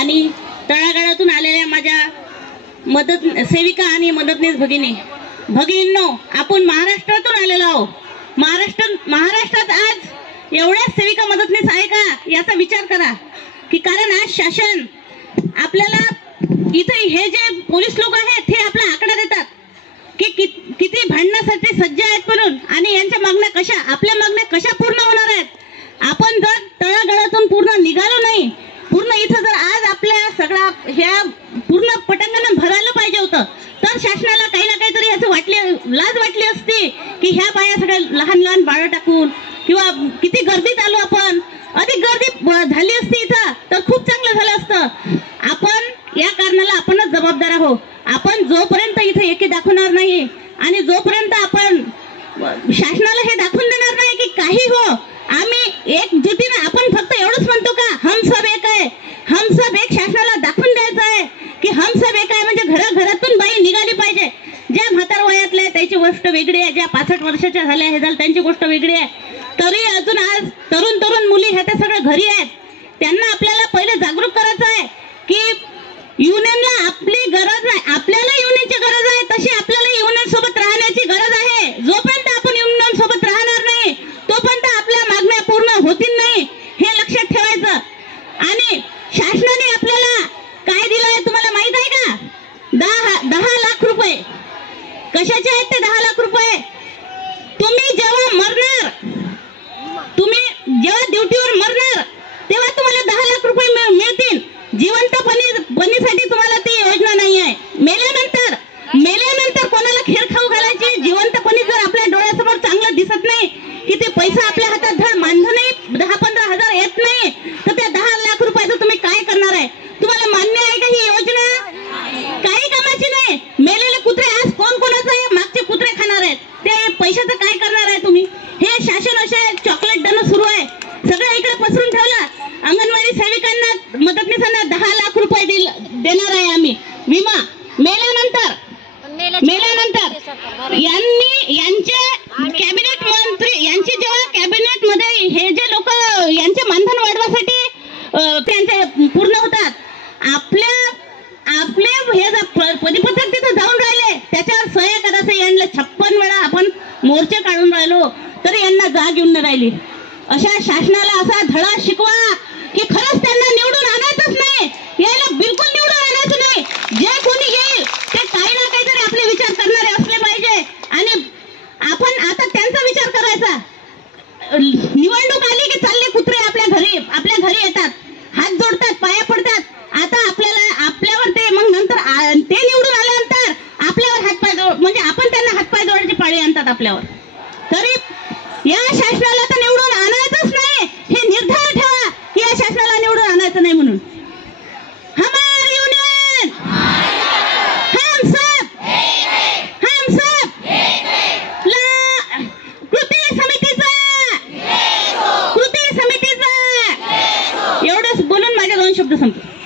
आणि तळागाळातून आलेल्या माझ्या मदत सेविका आणि मदतनीस भगिनींनो, आपण महाराष्ट्रातून आलेलो आहोत. महाराष्ट्रात आज एवढ्याच सेविका मदतनीस आहे का याचा विचार करा. की कारण आज शासन आपल्याला इथे हे जे पोलीस लोक आहेत हे आपला आकडा देतात की किती भांडण्यासाठी सज्ज आहेत म्हणून, आणि यांच्या मागण्या कशा, आपल्या मागण्या कशा पूर्ण होणार आहेत. आपण जर तळागाळातून पूर्ण निघालो नाही, पूर्ण इथं जर आज आपल्या सगळा ह्या पूर्ण पटांगण भरायला पाहिजे होतं, तर शासनाला काही ना काहीतरी असं लाज वाटली असती की ह्या बाया सगळ्या लहान लहान बाळं टाकून किंवा किती गर्दीत आलो आपण, अधिक गर्दी झाली असती इथं तर खूप चांगलं झालं असतं. आपण या कारणाला आपणच जबाबदार आहोत. आपण जोपर्यंत इथे एकी दाखवणार नाही आणि जोपर्यंत आपण शासनाला हे दाखवून देणार नाही की काही हो, आम्ही एकजुटीने, आपण फक्त एवढंच म्हणतो का हम सब एक आहे, हम सब एक, शासनाला दाखवून द्यायचं आहे की हम सब एक आहे. म्हणजे घराघरातून बाई निघाली पाहिजे. ज्या म्हातार वयातल्या त्याची गोष्ट वेगळी आहे, ज्या 65 वर्षाच्या झाल्या हे झालं त्यांची गोष्ट वेगळी आहे. तरी अजून आज तरुण मुली ह्या त्या सगळ्या घरी आहेत. त्यांना आपल्याला पहिले जागरूक करायचं आहे की युनियनला आपली गरज आहे, आपल्याला युनियनची गरज आहे, तशी आपल्याला युनियन सोबत राहण्याची गरज आहे. जोपर्यंत आपण युनियन सोबत राहणार नाही तोपर्यंत आपल्या मागण्या पूर्ण होतील नाही, हे लक्षात ठेवायचं. आणि शासनाने आपल्याला काय दिलं आहे तुम्हाला माहित आहे का? 10 लाख रुपये. कशाचे आहेत ते 10 लाख रुपये? तुम्ही जेव्हा मरणार, तुम्ही जेव्हा ड्युटीवर मरणार तेव्हा तुम्हाला 10 लाख रुपये मिळतील. जिवंतपणीसाठी तुम्हाला ती योजना नाही आहे. मेल्यानंतर कोणाला खेळ खाऊ घालायची? जिवंतपणी जर आपल्या डोळ्यासमोर चांगलं दिसत नाही की ते पैसा आपल्या हातात धड मानधन नाही, 10-15 हजार येत नाही, तर त्या 10 लाख रुपयाचं तुम्ही काय करणार आहे? तुम्हाला मान्य आहे का ही योजना? काही कामाची नाही. मेलेले कुत्रे आज कोणाचं आहे? मागचे कुत्रे खाणार आहेत. ते पैशाचं काय करणार आहे तुम्ही? हे शासन असे चॉकलेट देणं सुरू आहे, सगळं इकडे पसरून ठेवलं. अंगणवाडी सेविकांना मदतनीसांना 10 लाख रुपये देणार आहे आम्ही विमा. मेल्यानंतर यांच्या कॅबिनेट मंत्री, यांची जेव्हा कॅबिनेट मध्ये हे जे लोक यांचे मानधन वाढवासाठी त्यांचे पूर्ण होतात, आपले हे परिपत्रक तिथे जाऊन राहिले त्याच्यावर सह्या करायचं, यांना 56 वेळा आपण मोर्चे काढून राहिलो तरी यांना जाग येऊन नाही राहिली. अशा शासनाला असा धडा शिकवा की खरंच त्यांना निवडून आणायचंच नाही, यायला बिलकुल निवडून आणायचं नाही. जे कोणी येईल ते काही ना काहीतरी आपले विचार करणारे असले पाहिजे. आणि आपण आता त्यांचा विचार करायचा. निवडणूक आली की चालले कुत्रे आपल्या घरी येतात, हात जोडतात, पाया पडतात. आता आपल्यावर ते मग नंतर ते निवडून आल्यानंतर आपल्यावर हातपाय म्हणजे आपण त्यांना हातपाय जोडायची पाळी आणतात आपल्यावर. तरी या शासनाला तर निवडून आणायचंच नाही, हे निर्धार ठेवा की या शासनाला निवडून आणायचं नाही म्हणून. हमारी युनियन, हम सब कृती समितीचा एवढंच बोलून माझे 2 शब्द संपले.